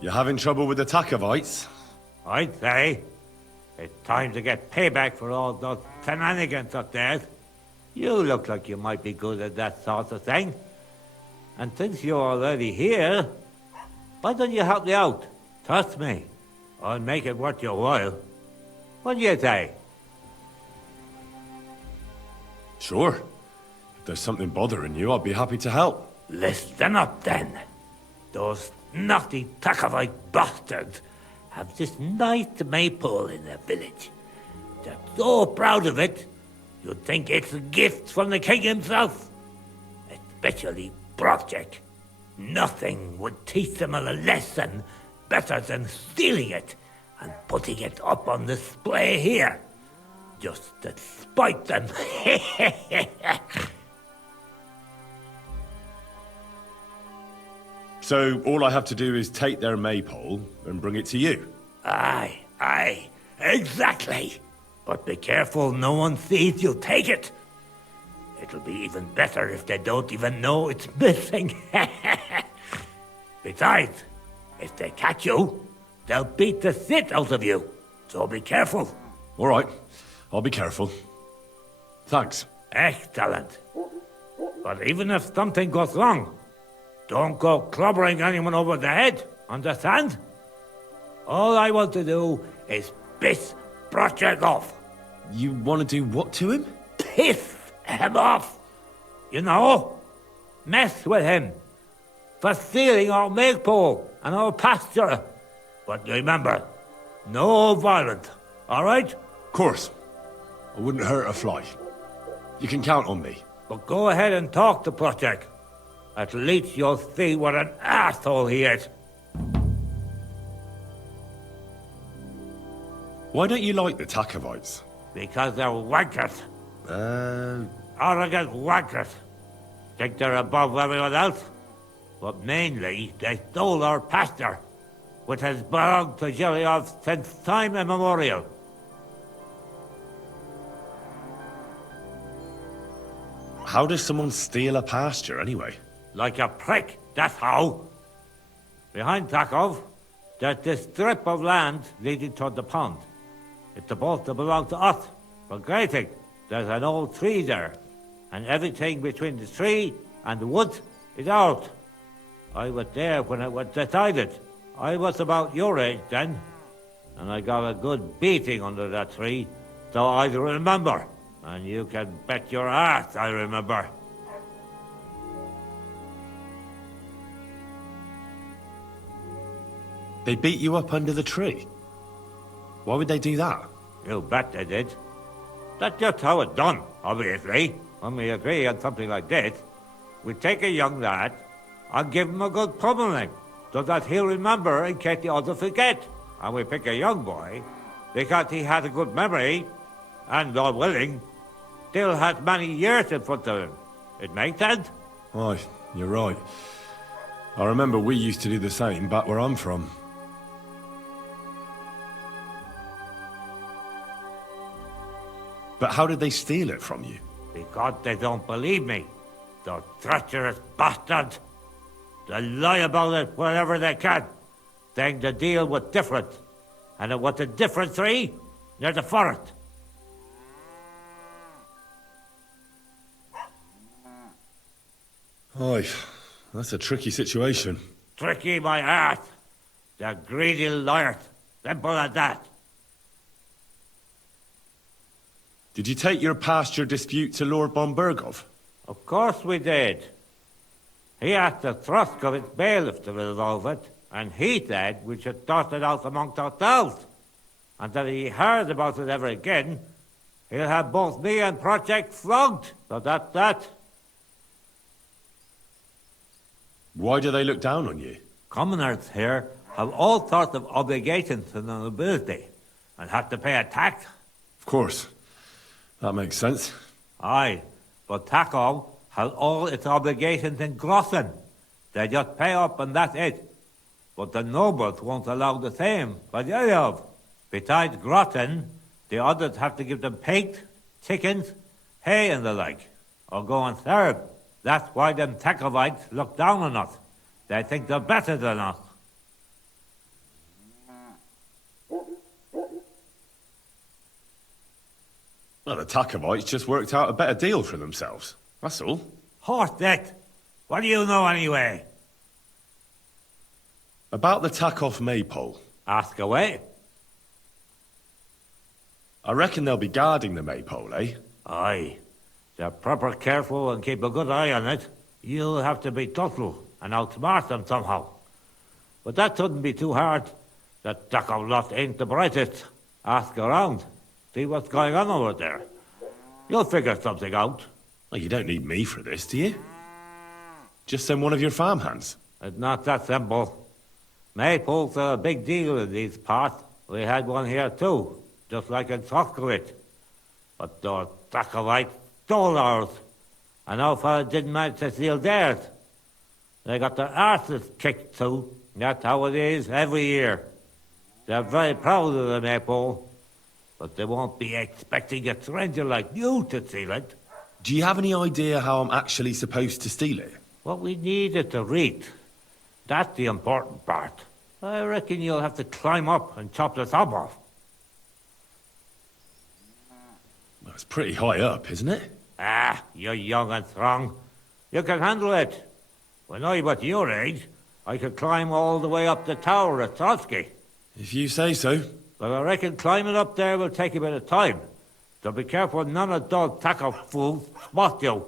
You having trouble with the Tachovites? I'd say it's time to get payback for all those shenanigans up there. You look like you might be good at that sort of thing. And since you're already here, why don't you help me out? Trust me, I'll make it worth your while. What do you say? Sure. If there's something bothering you, I'll be happy to help. Listen up then. Those naughty Tachovite bastards have this nice maypole in their village. They're so proud of it, you'd think it's a gift from the king himself. Especially Project. Nothing would teach them a lesson better than stealing it and putting it up on display here. Just to spite them. So all I have to do is take their maypole and bring it to you? Aye, exactly. But be careful no one sees you take it. It'll be even better if they don't even know it's missing. Besides, if they catch you, they'll beat the shit out of you. So be careful. All right, I'll be careful. Thanks. Excellent. But even if something goes wrong, don't go clobbering anyone over the head, understand? All I want to do is piss Project off. You want to do what to him? Piss him off! You know? Mess with him. For stealing our maypole and our pasture. But remember, no violence, alright? Of course. I wouldn't hurt a fly. You can count on me. But go ahead and talk to Project. At least you'll see what an asshole he is. Why don't you like the Tachovites? Because they're wankers. Arrogant wankers. Think they're above everyone else? But mainly, they stole our pasture, which has belonged to Giliov since time immemorial. How does someone steal a pasture, anyway? Like a prick, that's how. Behind Tachov, there's this strip of land leading toward the pond. It's supposed to belong to us. For grazing, there's an old tree there, and everything between the tree and the woods is ours. I was there when it was decided. I was about your age then, and I got a good beating under that tree, so I remember. And you can bet your ass I remember. They beat you up under the tree? Why would they do that? You bet they did. That's just how it's done, obviously. When we agree on something like this, we take a young lad and give him a good pummeling, so that he'll remember in case the others forget. And we pick a young boy because he has a good memory and, Lord willing, still has many years in front of him. It makes sense? Aye, you're right. I remember we used to do the same back where I'm from. But how did they steal it from you? Because they don't believe me. Those treacherous bastards. They lie about it wherever they can, saying the deal was different. And it was a different tree near the forest. Aye, that's a tricky situation. Tricky, my ass. They're greedy liars. Simple as that. Did you take your pasture dispute to Lord Bombergov? Of course we did. He asked the Thrusk of its bailiff to resolve it, and he said we should sort it out amongst ourselves. And that he heard about it ever again, he'll have both me and Project flogged. So that's that. Why do they look down on you? Commoners here have all sorts of obligations to the nobility, and have to pay a tax. Of course. That makes sense. Aye, but Tachov has all its obligations in Grossen. They just pay up and that's it. But the nobles won't allow the same for Giliov. Besides Grossen, the others have to give them pigs, chickens, hay and the like, or go and serve. That's why them Tachovites look down on us. They think they're better than us. Well, the Tachovites just worked out a better deal for themselves. That's all. Horse dick! What do you know anyway? About the Tachov maypole. Ask away. I reckon they'll be guarding the maypole, eh? Aye. They're proper careful and keep a good eye on it. You'll have to be subtle and outsmart them somehow. But that shouldn't be too hard. That Tachov lot ain't the brightest. Ask around. See what's going on over there. You'll figure something out. Well, you don't need me for this, do you? Just send one of your farmhands. It's not that simple. Maypoles are a big deal in these parts. We had one here too, just like in Tachov. But those Tachovites stole ours. And our fellow didn't manage to steal theirs. They got their arses kicked too. That's how it is every year. They're very proud of the maypole, but they won't be expecting a stranger like you to steal it. Do you have any idea how I'm actually supposed to steal it? What we need is the wreath. That's the important part. I reckon you'll have to climb up and chop the top off. Well, it's pretty high up, isn't it? Ah, you're young and strong. You can handle it. When I was your age, I could climb all the way up the tower at Trotsky. If you say so. But I reckon climbing up there will take a bit of time. So be careful none of those Tachov fools spot you.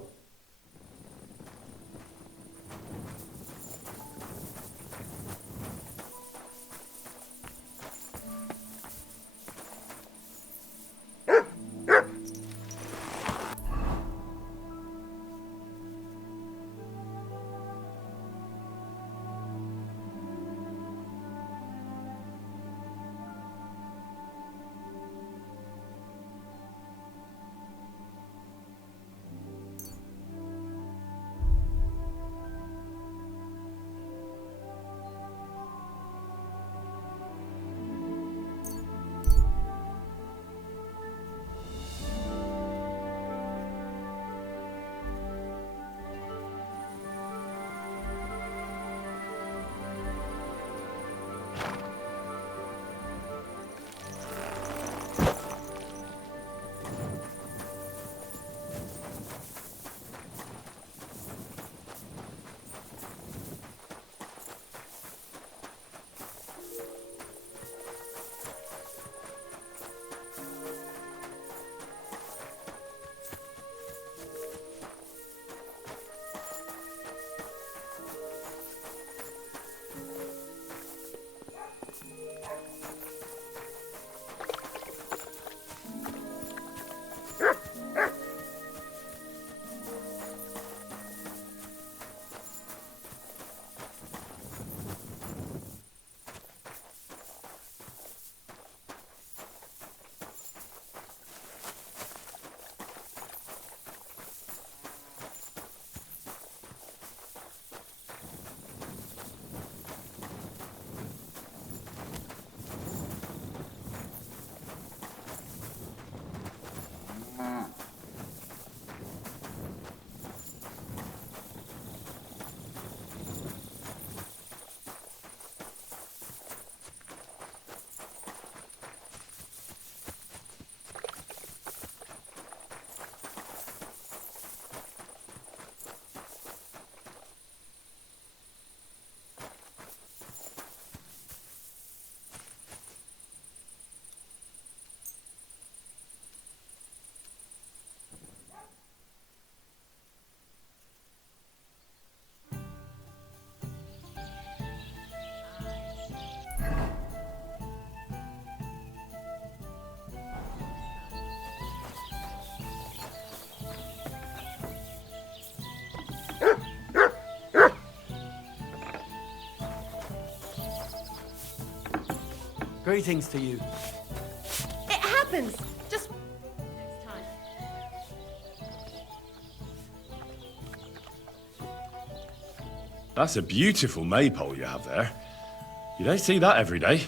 Greetings to you. It happens. Just next time. That's a beautiful maypole you have there. You don't see that every day.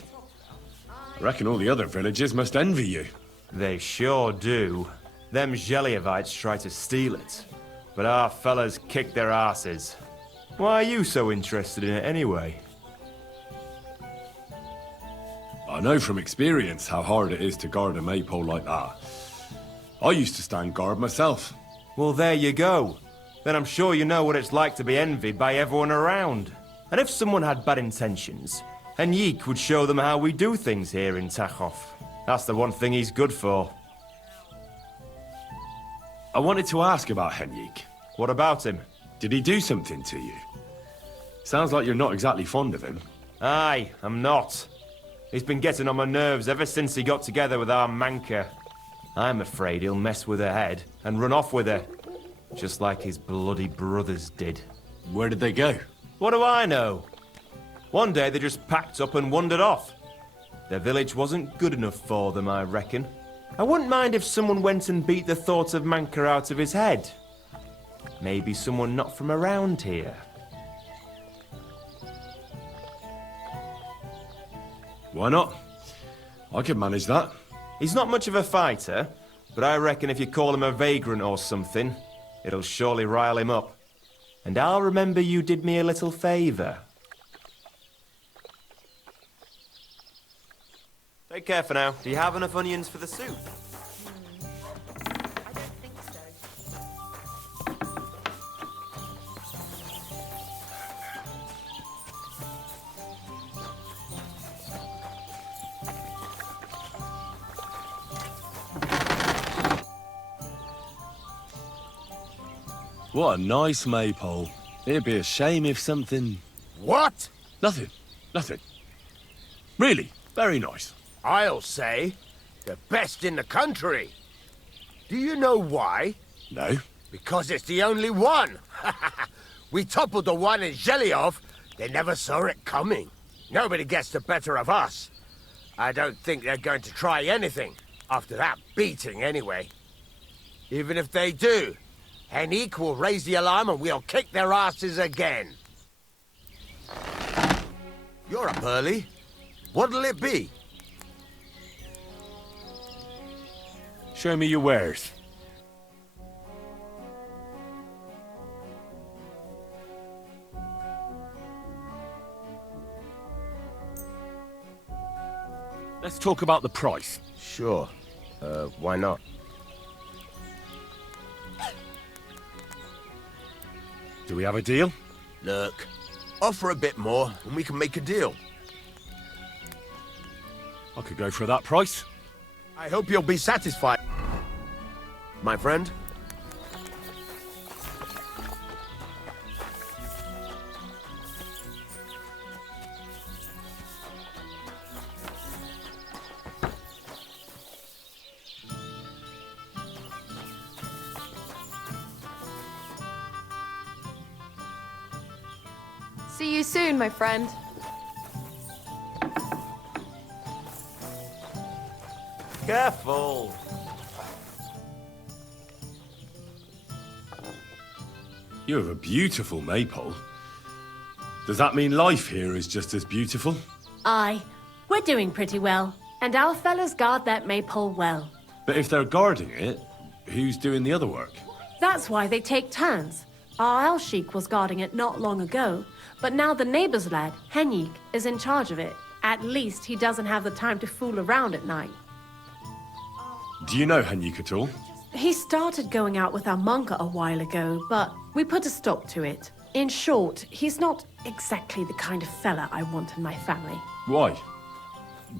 I reckon all the other villagers must envy you. They sure do. Them Geliovites try to steal it, but our fellas kick their asses. Why are you so interested in it anyway? I know from experience how hard it is to guard a maypole like that. I used to stand guard myself. Well, there you go. Then I'm sure you know what it's like to be envied by everyone around. And if someone had bad intentions, Henrik would show them how we do things here in Tachov. That's the one thing he's good for. I wanted to ask about Henrik. What about him? Did he do something to you? Sounds like you're not exactly fond of him. Aye, I'm not. He's been getting on my nerves ever since he got together with our Manka. I'm afraid he'll mess with her head and run off with her. Just like his bloody brothers did. Where did they go? What do I know? One day they just packed up and wandered off. Their village wasn't good enough for them, I reckon. I wouldn't mind if someone went and beat the thought of Manka out of his head. Maybe someone not from around here. Why not? I could manage that. He's not much of a fighter, but I reckon if you call him a vagrant or something, it'll surely rile him up. And I'll remember you did me a little favor. Take care for now. Do you have enough onions for the soup? I don't think so. What a nice maypole. It'd be a shame if something... What? Nothing. Nothing. Really, very nice. I'll say, the best in the country. Do you know why? No? Because it's the only one. We toppled the one in Zhelyov. They never saw it coming. Nobody gets the better of us. I don't think they're going to try anything, after that beating anyway. Even if they do, Henrik will raise the alarm and we'll kick their asses again. You're up early. What'll it be? Show me your wares. Let's talk about the price. Sure. Why not? Do we have a deal? Look, offer a bit more and we can make a deal. I could go for that price. I hope you'll be satisfied, my friend. See you soon, my friend. Careful! You have a beautiful maypole. Does that mean life here is just as beautiful? Aye, we're doing pretty well, and our fellows guard that maypole well. But if they're guarding it, who's doing the other work? That's why they take turns. Our Al-Sheik was guarding it not long ago, but now the neighbor's lad, Henrik, is in charge of it. At least he doesn't have the time to fool around at night. Do you know Henrik at all? He started going out with our Monka a while ago, but we put a stop to it. In short, he's not exactly the kind of fella I want in my family. Why?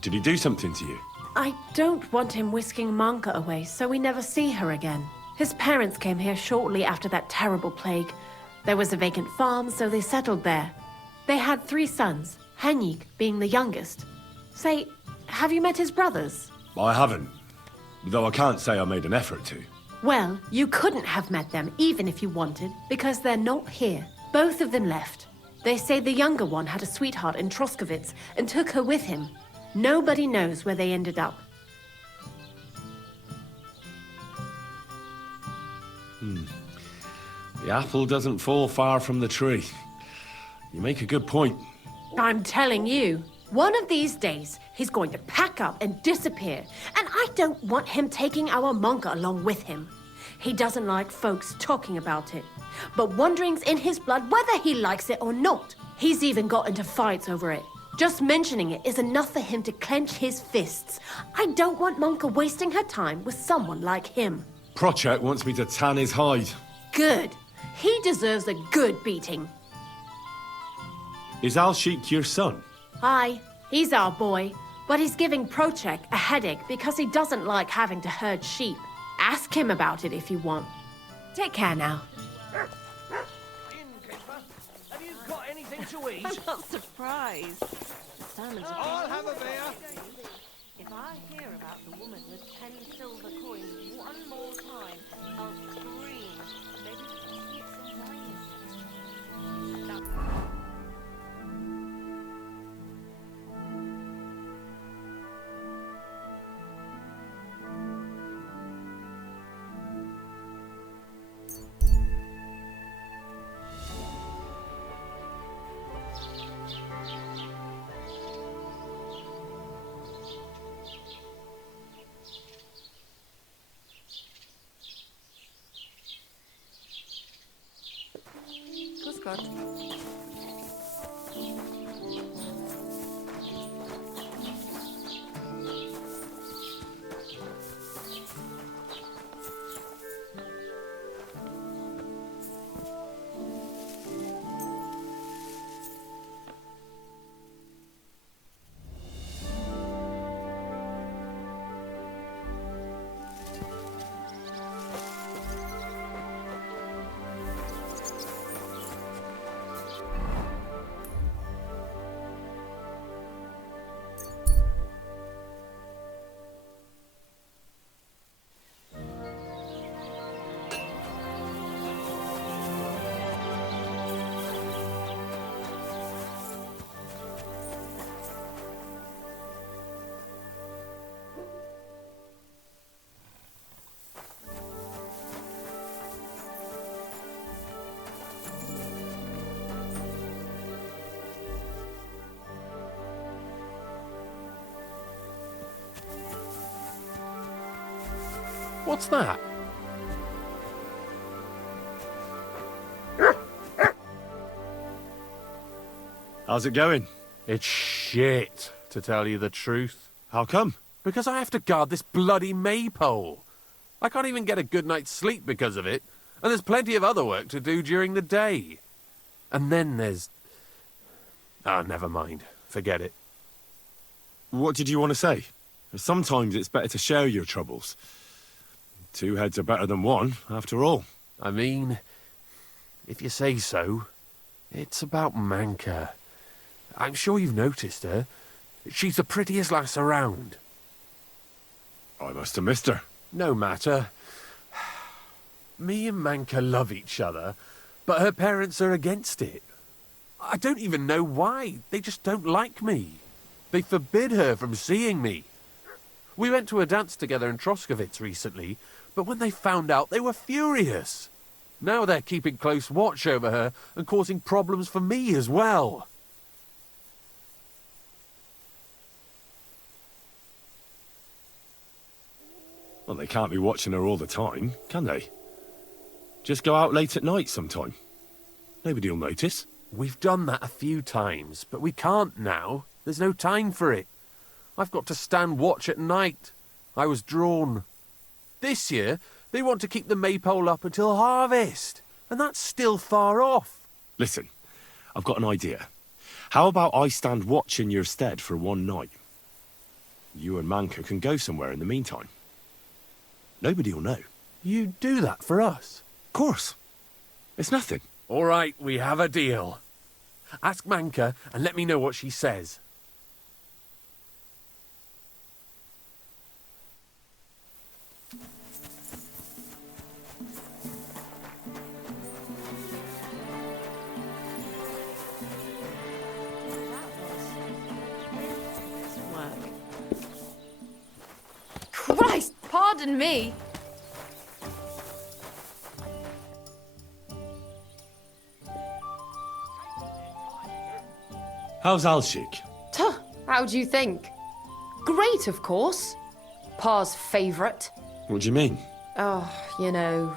Did he do something to you? I don't want him whisking Monka away so we never see her again. His parents came here shortly after that terrible plague. There was a vacant farm, so they settled there. They had 3 sons, Henrik being the youngest. Say, have you met his brothers? I haven't. Though I can't say I made an effort to. Well, you couldn't have met them even if you wanted, because they're not here. Both of them left. They say the younger one had a sweetheart in Troskovitz and took her with him. Nobody knows where they ended up. The apple doesn't fall far from the tree. You make a good point. I'm telling you, one of these days, he's going to pack up and disappear, and I don't want him taking our Monka along with him. He doesn't like folks talking about it, but wandering's in his blood whether he likes it or not. He's even got into fights over it. Just mentioning it is enough for him to clench his fists. I don't want Monka wasting her time with someone like him. Prochek wants me to tan his hide. Good. He deserves a good beating. Is Al-Sheik your son? Aye, he's our boy, but he's giving Prochek a headache because he doesn't like having to herd sheep. Ask him about it if you want. Take care now. Have you got anything to eat? I'm not surprised. Salmon's I'll have a beer. If I hear about the woman with 10 silver coins one more time, I'll scream. Maybe we can sneak some wine. That's... Grüß Gott. What's that? How's it going? It's shit, to tell you the truth. How come? Because I have to guard this bloody maypole. I can't even get a good night's sleep because of it, and there's plenty of other work to do during the day. And then there's... Ah, never mind. Forget it. What did you want to say? Sometimes it's better to share your troubles. Two heads are better than one, after all. I mean, if you say so, it's about Manka. I'm sure you've noticed her. She's the prettiest lass around. I must have missed her. No matter. Me and Manka love each other, but her parents are against it. I don't even know why. They just don't like me. They forbid her from seeing me. We went to a dance together in Troskovitz recently, but when they found out, they were furious. Now they're keeping close watch over her and causing problems for me as well. Well, they can't be watching her all the time, can they? Just go out late at night sometime. Nobody'll notice. We've done that a few times, but we can't now. There's no time for it. I've got to stand watch at night. I was drawn. This year, they want to keep the maypole up until harvest, and that's still far off. Listen, I've got an idea. How about I stand watch in your stead for one night? You and Manka can go somewhere in the meantime. Nobody'll know. You do that for us? Of course. It's nothing. All right, we have a deal. Ask Manka and let me know what she says. Christ, pardon me. How's Al-Sheik? Tuh, how do you think? Great, of course. Pa's favourite. What do you mean? Oh, you know...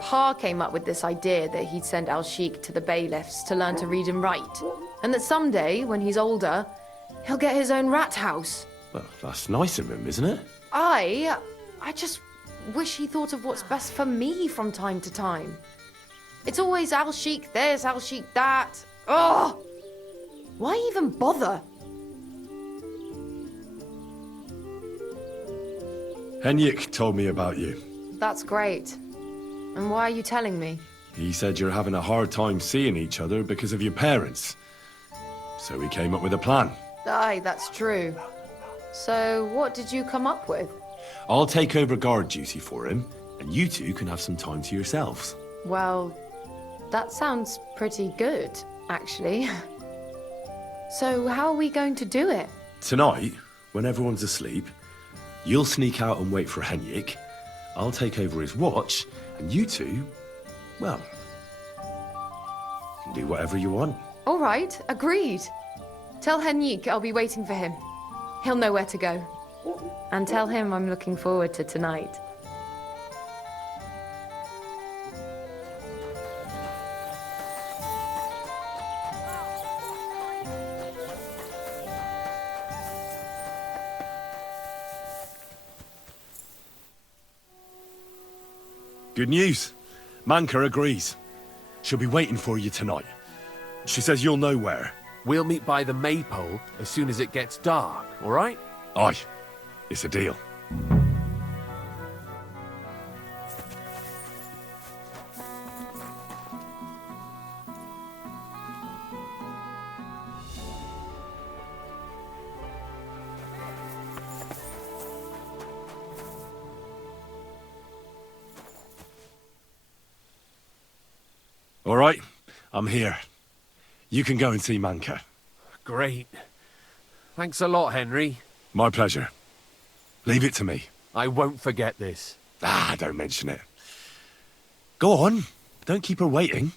Pa came up with this idea that he'd send Al-Sheik to the bailiffs to learn to read and write. And that someday, when he's older, he'll get his own rat house. Well, that's nice of him, isn't it? I just wish he thought of what's best for me from time to time. It's always Al Sheikh this, Al Sheikh that. Ugh! Why even bother? Henrik told me about you. That's great. And why are you telling me? He said you're having a hard time seeing each other because of your parents. So he came up with a plan. Aye, that's true. So what did you come up with? I'll take over guard duty for him, and you two can have some time to yourselves. Well, that sounds pretty good, actually. So how are we going to do it? Tonight, when everyone's asleep, you'll sneak out and wait for Henrik. I'll take over his watch, and you two, well, can do whatever you want. All right, agreed. Tell Henrik I'll be waiting for him. He'll know where to go. And tell him I'm looking forward to tonight. Good news. Manka agrees. She'll be waiting for you tonight. She says you'll know where. We'll meet by the maypole as soon as it gets dark, all right? Aye. It's a deal. All right, I'm here. You can go and see Manka. Great. Thanks a lot, Henry. My pleasure. Leave it to me. I won't forget this. Ah, don't mention it. Go on. Don't keep her waiting.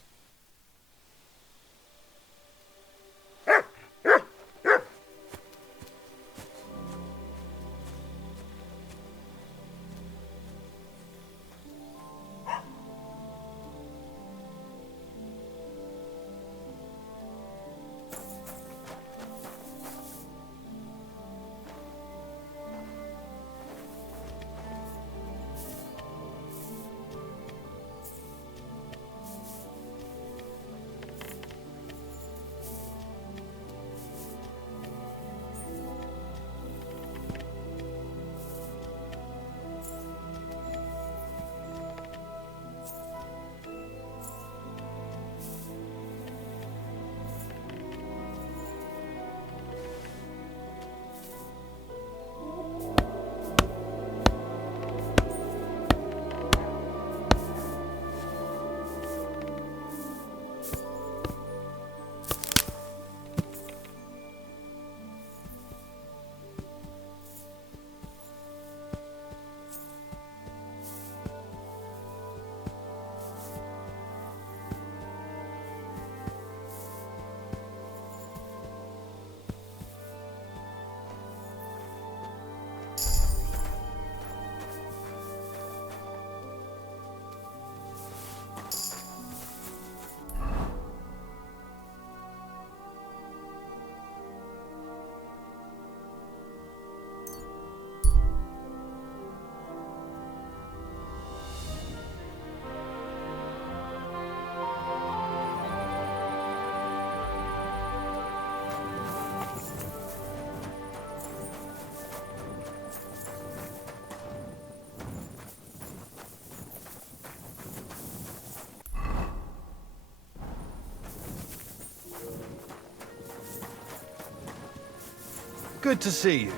Good to see you.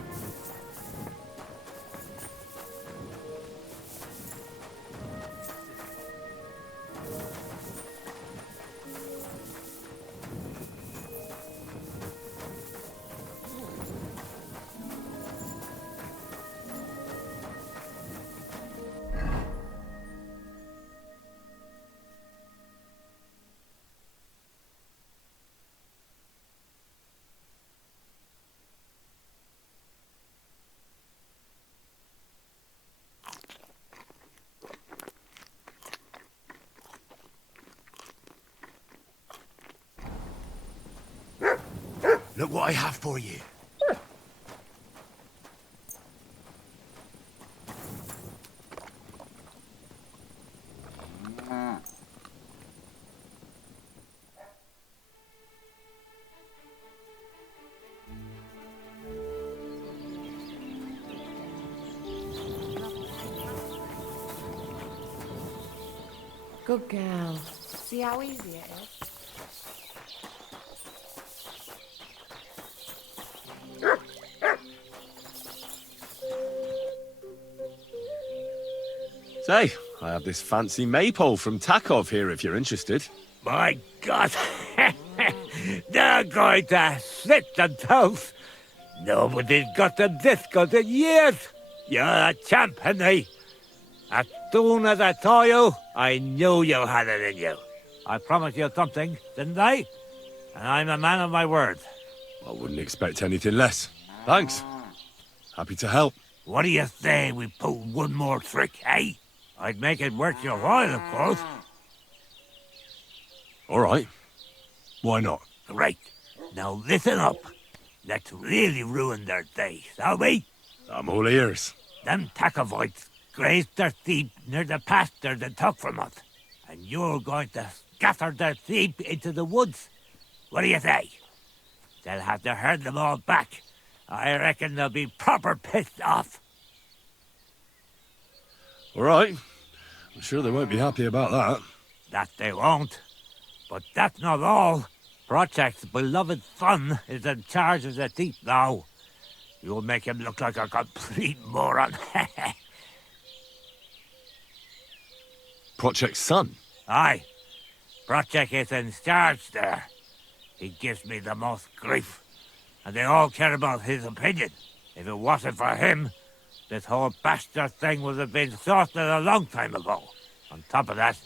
Look what I have for you. Good girl. See how easy it is? Say, I have this fancy maypole from Tachov here if you're interested. My God! They're going to slit the toast! Nobody's got them this good in years! You're a champ, Henry! As soon as I saw you, I knew you had it in you. I promised you something, didn't I? And I'm a man of my word. I wouldn't expect anything less. Thanks. Happy to help. What do you say we pull one more trick, eh? I'd make it worth your while, of course. All right. Why not? Great. Now listen up. Let's really ruin their day, shall we? I'm all ears. Them Tachovites grazed their sheep near the pasture they took from us. And you're going to scatter their sheep into the woods. What do you say? They'll have to herd them all back. I reckon they'll be proper pissed off. All right. I'm sure they won't be happy about that. That they won't. But that's not all. Project's beloved son is in charge of the sheep now. You'll make him look like a complete moron. Project's son? Aye. Project is in charge there. He gives me the most grief. And they all care about his opinion. If it wasn't for him, this whole bastard thing would have been sorted a long time ago. On top of that,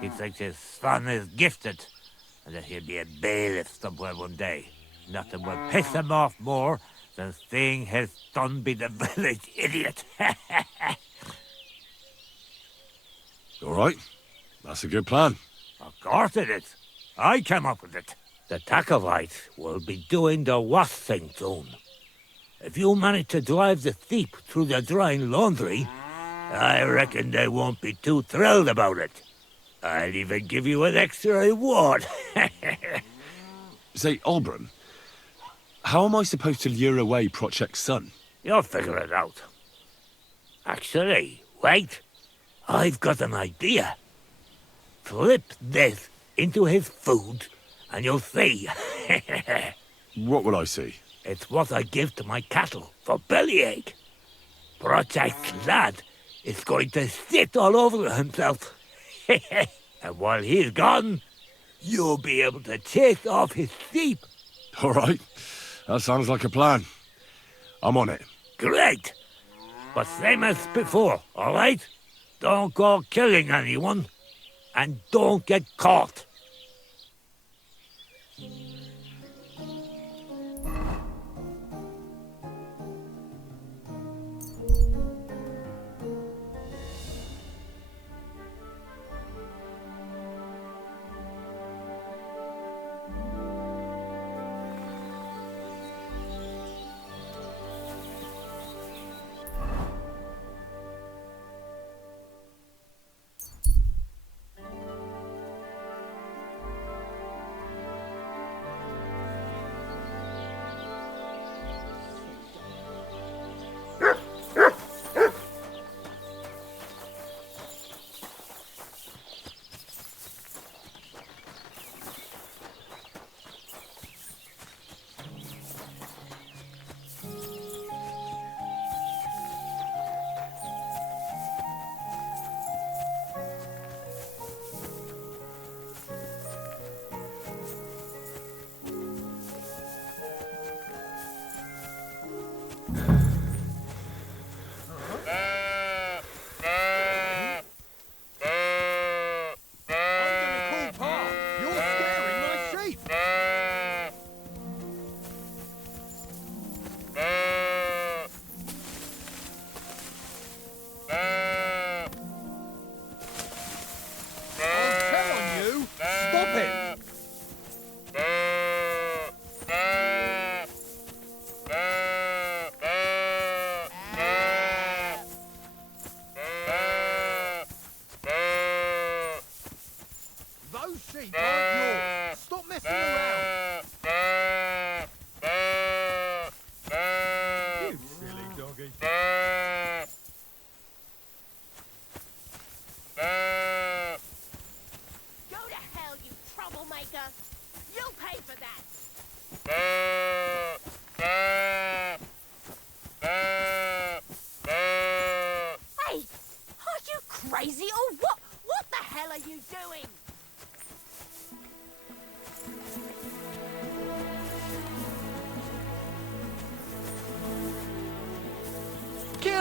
he thinks his son is gifted, and that he'll be a bailiff somewhere one day. Nothing will piss him off more than seeing his son be the village idiot. All right. That's a good plan. Of course it is. I came up with it. The Tachovites will be doing the wash thing soon. If you manage to drive the sheep through the drying laundry, I reckon they won't be too thrilled about it. I'll even give you an extra reward. Say, Olbram, how am I supposed to lure away Project's son? You'll figure it out. Actually, wait. I've got an idea. Flip this into his food, and you'll see. What will I see? It's what I give to my cattle for bellyache. Project's lad is going to sit all over himself. And while he's gone, you'll be able to chase off his sheep. All right. That sounds like a plan. I'm on it. Great. But same as before, all right? Don't go killing anyone, and don't get caught.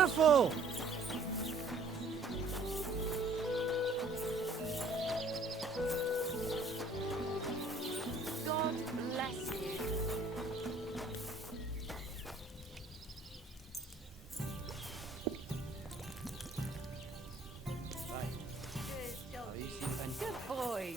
Careful! God bless you. Good doggy. Good boy.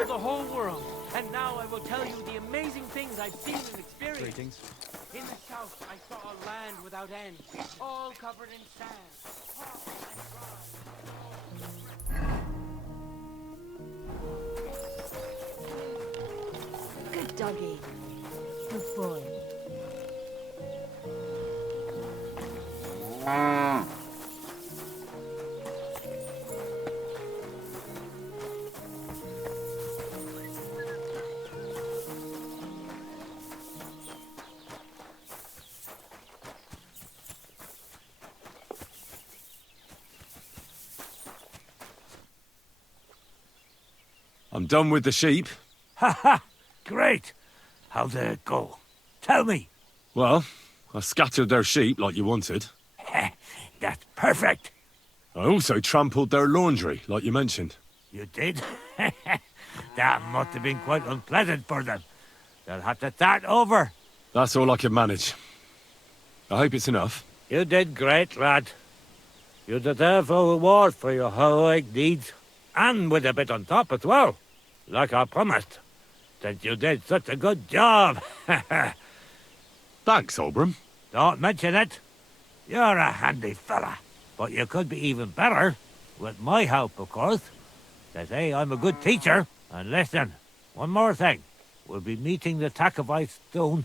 for the whole world. And now I will tell you the amazing things I've seen and experienced. Greetings. In the south, I saw a land without end, all covered in sand. Hot and dry. Good doggy. Good boy. I'm done with the sheep. Ha ha! Great! How did it go? Tell me. Well, I scattered their sheep like you wanted. That's perfect. I also trampled their laundry, like you mentioned. You did? That must have been quite unpleasant for them. They'll have to start over. That's all I could manage. I hope it's enough. You did great, lad. You deserve a reward for your heroic deeds. And with a bit on top as well. Like I promised. Since you did such a good job. Thanks, Oberon. Don't mention it. You're a handy fella. But you could be even better. With my help, of course. They say I'm a good teacher. And listen, one more thing. We'll be meeting the Tachovites soon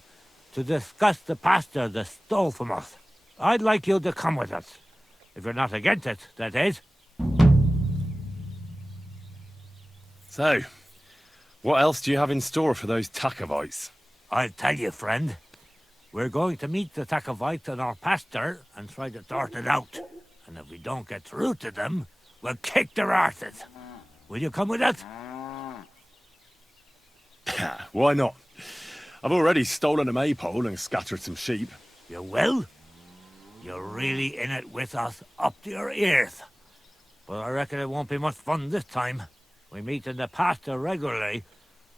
to discuss the pasture they stole from us. I'd like you to come with us. If you're not against it, that is. So, what else do you have in store for those Tachovites? I'll tell you, friend. We're going to meet the Tachovites in our pasture and try to sort it out. And if we don't get through to them, we'll kick their arses. Will you come with us? Why not? I've already stolen a maypole and scattered some sheep. You will? You're really in it with us up to your ears. But I reckon it won't be much fun this time. We meet in the pasture regularly,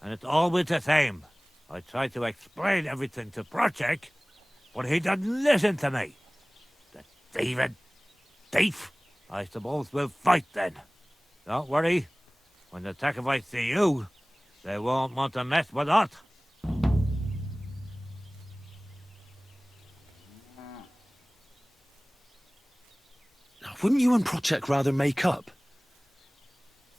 and it's always the same. I try to explain everything to Project, but he doesn't listen to me. The thieving thief. I suppose we'll fight then. Don't worry. When the Tachovites see you, they won't want to mess with us. Wouldn't you and Project rather make up?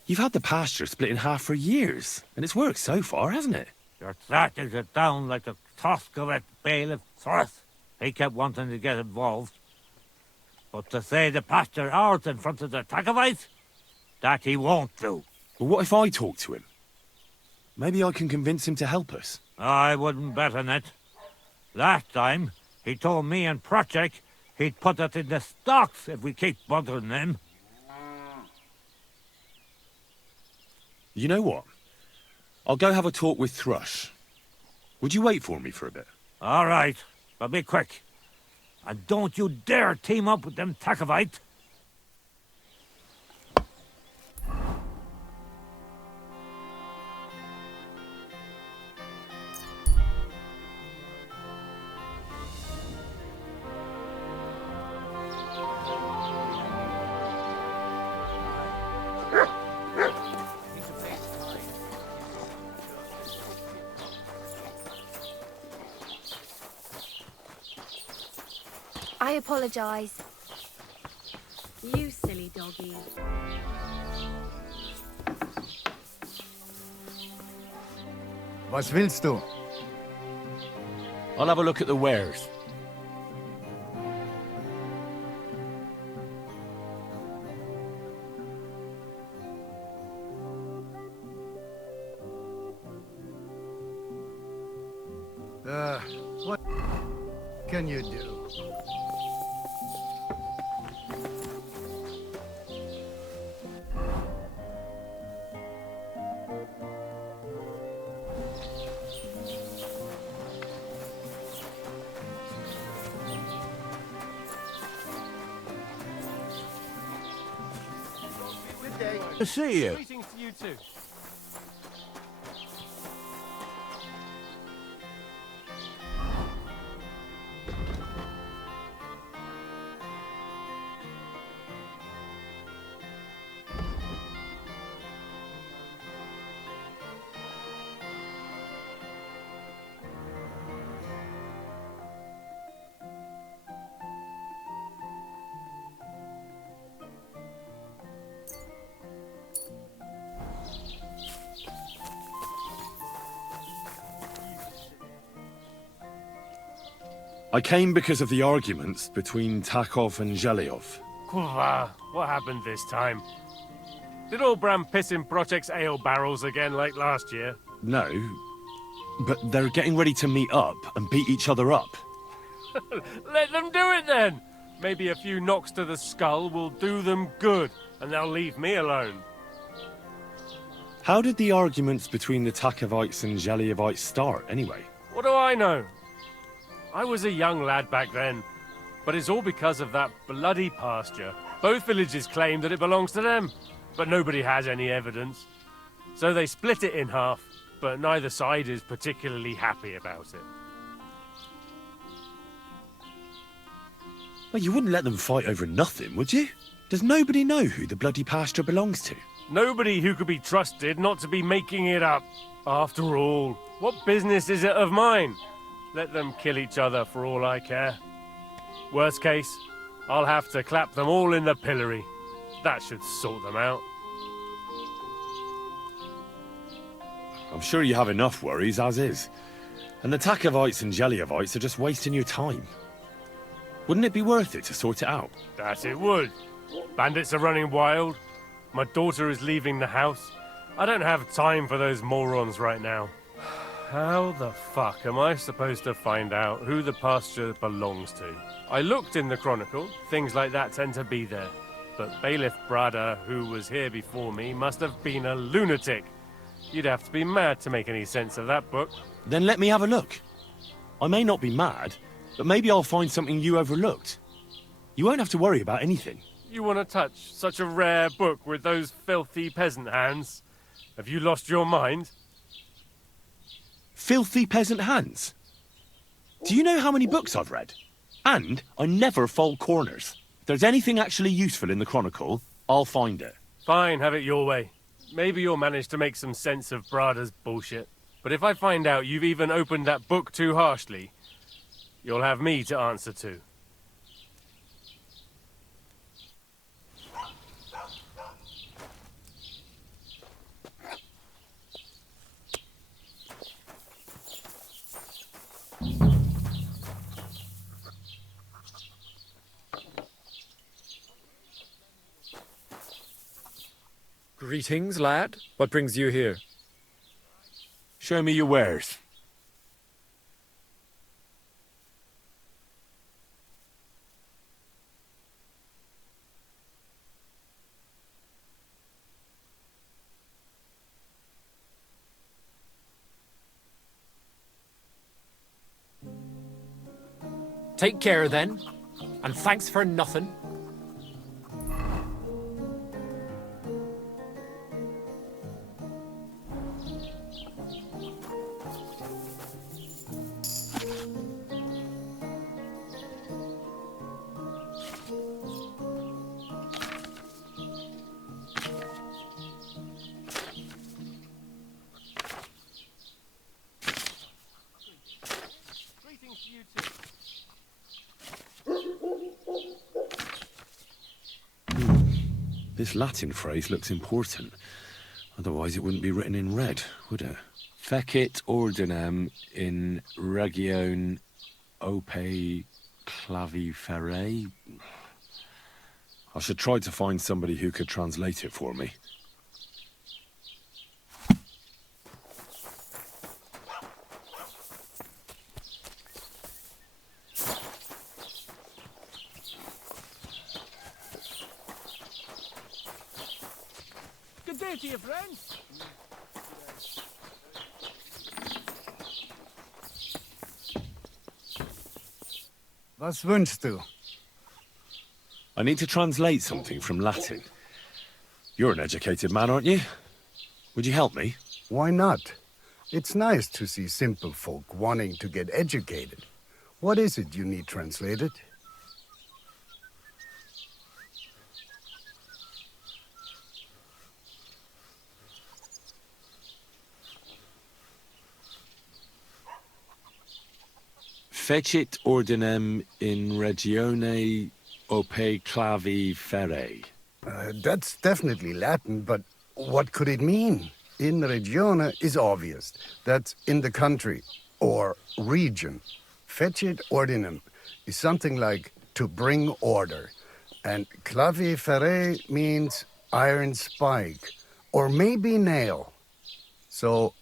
You've had the pasture split in half for years, and it's worked so far, hasn't it? You're starting it down like the tusk of a bailiff Thorth. He kept wanting to get involved. But to say the pasture ours in front of the Tachovites, that he won't do. Well, what if I talk to him? Maybe I can convince him to help us. I wouldn't bet on it. Last time, he told me and Project he'd put us in the stocks if we keep bothering him. You know what? I'll go have a talk with Thrush. Would you wait for me for a bit? All right, but be quick. And don't you dare team up with them Tachovites. I apologize. You silly doggy. Was willst du? I'll have a look at the wares. What can you do? To see you. Greetings to you too. I came because of the arguments between Tachov and Zhelyov. What happened this time? Did old Bram piss in Project's ale barrels again like last year? No, but they're getting ready to meet up and beat each other up. Let them do it then! Maybe a few knocks to the skull will do them good, and they'll leave me alone. How did the arguments between the Tachovites and Zhelyovites start, anyway? What do I know? I was a young lad back then, but it's all because of that bloody pasture. Both villages claim that it belongs to them, but nobody has any evidence. So they split it in half, but neither side is particularly happy about it. Well, you wouldn't let them fight over nothing, would you? Does nobody know who the bloody pasture belongs to? Nobody who could be trusted not to be making it up. After all, what business is it of mine? Let them kill each other for all I care. Worst case, I'll have to clap them all in the pillory. That should sort them out. I'm sure you have enough worries as is. And the Tachovites and Zhelyovites are just wasting your time. Wouldn't it be worth it to sort it out? That it would. Bandits are running wild. My daughter is leaving the house. I don't have time for those morons right now. How the fuck am I supposed to find out who the pasture belongs to? I looked in the Chronicle. Things like that tend to be there. But Bailiff Brada, who was here before me, must have been a lunatic. You'd have to be mad to make any sense of that book. Then let me have a look. I may not be mad, but maybe I'll find something you overlooked. You won't have to worry about anything. You want to touch such a rare book with those filthy peasant hands? Have you lost your mind? Filthy peasant hands? Do you know how many books I've read? And I never fold corners. If there's anything actually useful in the Chronicle, I'll find it. Fine, have it your way. Maybe you'll manage to make some sense of Brada's bullshit. But if I find out you've even opened that book too harshly, you'll have me to answer to. Greetings, lad. What brings you here? Show me your wares. Take care, then. And thanks for nothing. This Latin phrase looks important. Otherwise it wouldn't be written in red, would it? Fecit ordinem in region ope claviferae. I should try to find somebody who could translate it for me. Good day to you, friend. Was wünschst du? I need to translate something from Latin. You're an educated man, aren't you? Would you help me? Why not? It's nice to see simple folk wanting to get educated. What is it you need translated? Fecit ordinem in regione ope claviferae. That's definitely Latin, but what could it mean? In regione is obvious. That's in the country, or region. Fecit ordinem is something like to bring order, and clavifere means iron spike, or maybe nail. So,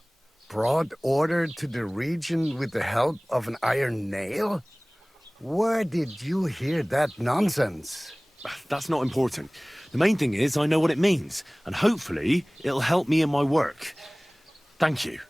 brought order to the region with the help of an iron nail? Where did you hear that nonsense? That's not important. The main thing is I know what it means, and hopefully it'll help me in my work. Thank you.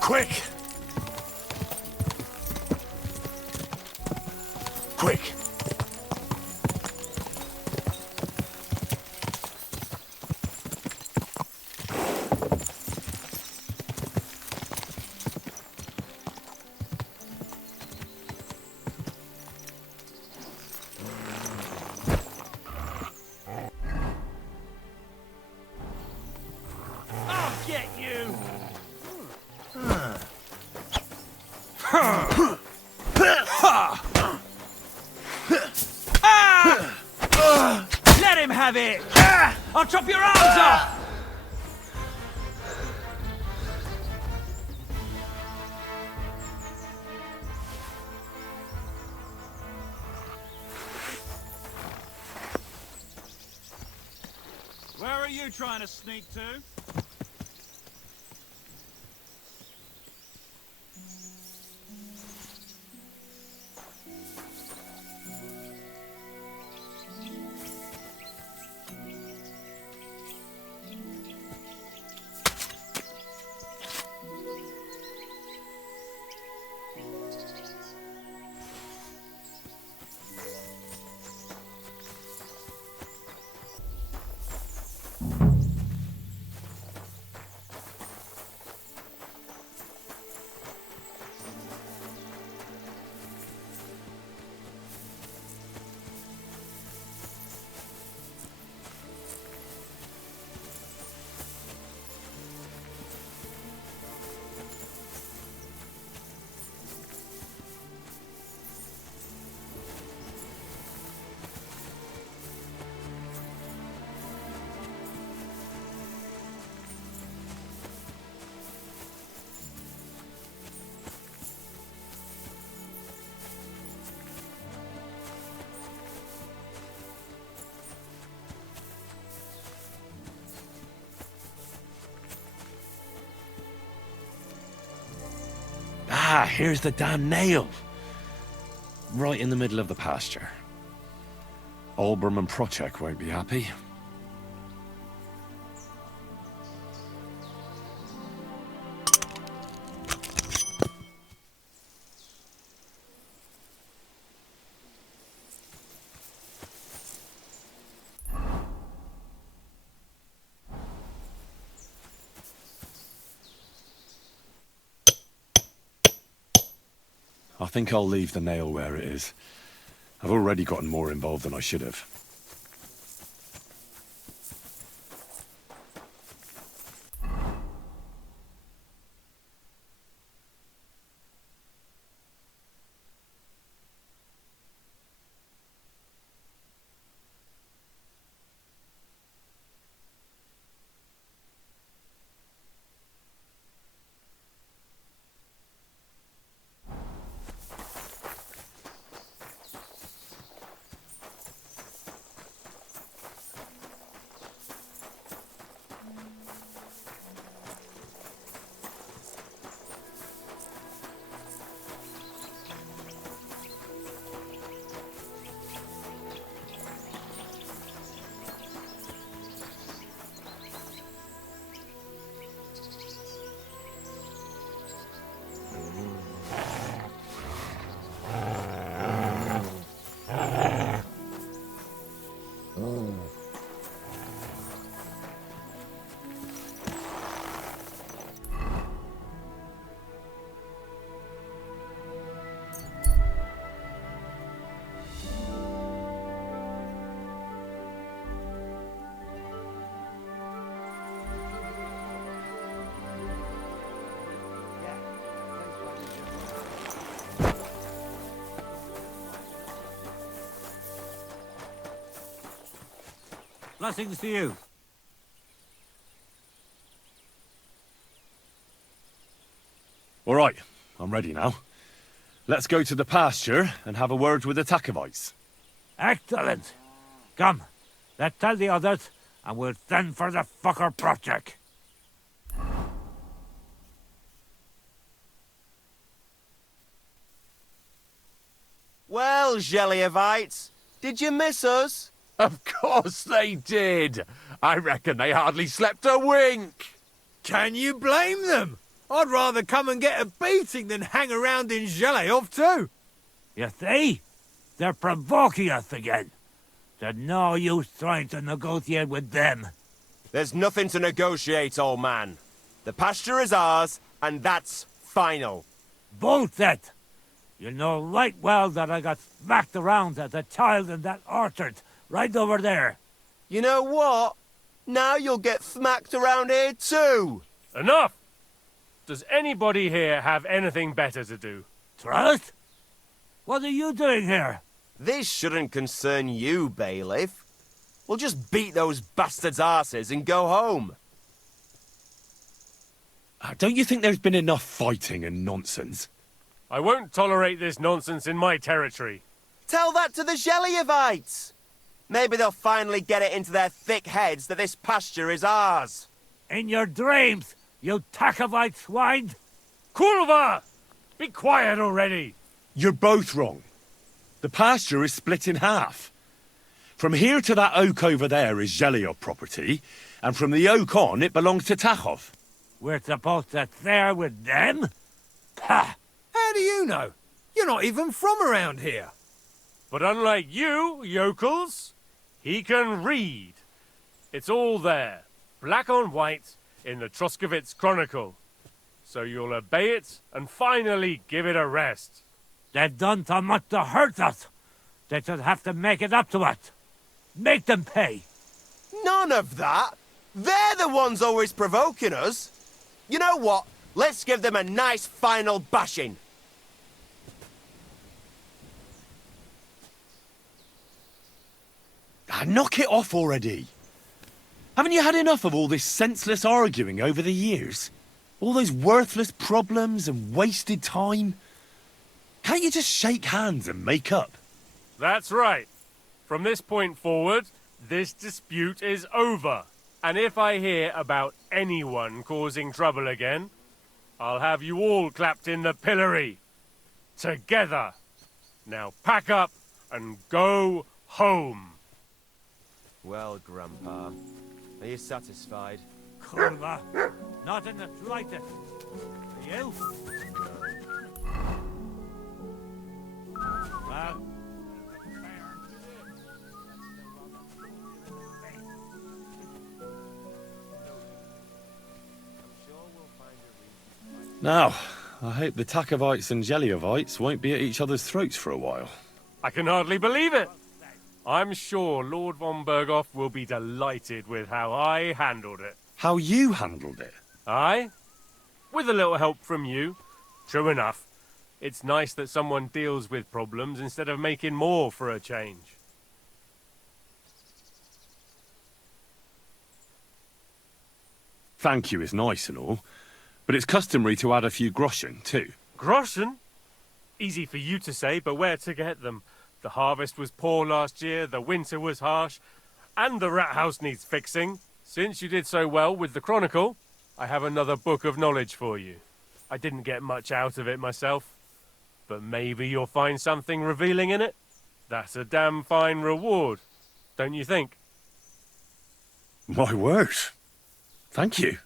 Quick! Quick! I'll get you! Let him have it! I'll chop your arms off! Where are you trying to sneak to? Ah, here's the damn nail. Right in the middle of the pasture. Olbram and Prochek won't be happy. I think I'll leave the nail where it is. I've already gotten more involved than I should have. Blessings to you. All right, I'm ready now. Let's go to the pasture and have a word with the Tachovites. Excellent. Come, let's tell the others, and we'll send for the fucker project. Well, Geliovites, did you miss us? Of course they did. I reckon they hardly slept a wink. Can you blame them? I'd rather come and get a beating than hang around in Zheleov too. You see? They're provoking us again. There's no use trying to negotiate with them. There's nothing to negotiate, old man. The pasture is ours, and that's final. Bullshit! You know right well that I got smacked around as a child in that orchard, right over there. You know what? Now you'll get smacked around here too. Enough! Does anybody here have anything better to do? Trust? What are you doing here? This shouldn't concern you, bailiff. We'll just beat those bastards' arses and go home. Don't you think there's been enough fighting and nonsense? I won't tolerate this nonsense in my territory. Tell that to the Geliovites. Maybe they'll finally get it into their thick heads that this pasture is ours. In your dreams, you Tachovite swine! Kurva! Be quiet already! You're both wrong. The pasture is split in half. From here to that oak over there is Zheleov property, and from the oak on it belongs to Tachov. We're supposed to share with them? Pah! How do you know? You're not even from around here. But unlike you, yokels, he can read. It's all there, black on white, in the Troskovitz Chronicle. So you'll obey it and finally give it a rest. They've done so much to hurt us. They should have to make it up to us. Make them pay. None of that. They're the ones always provoking us. You know what? Let's give them a nice final bashing. Knock it off already. Haven't you had enough of all this senseless arguing over the years? All those worthless problems and wasted time? Can't you just shake hands and make up? That's right. From this point forward, this dispute is over. And if I hear about anyone causing trouble again, I'll have you all clapped in the pillory. Together. Now pack up and go home. Well, Grandpa, are you satisfied? Kurva, not in the slightest. Are you? Well, Now, I hope the Tachovites and Geliovites won't be at each other's throats for a while. I can hardly believe it. I'm sure Lord von Berghoff will be delighted with how I handled it. How you handled it? Aye? With a little help from you. True enough. It's nice that someone deals with problems instead of making more for a change. Thank you is nice and all, but it's customary to add a few groschen, too. Groschen? Easy for you to say, but where to get them? The harvest was poor last year, the winter was harsh, and the rat house needs fixing. Since you did so well with the Chronicle, I have another book of knowledge for you. I didn't get much out of it myself, but maybe you'll find something revealing in it. That's a damn fine reward, don't you think? My word. Thank you.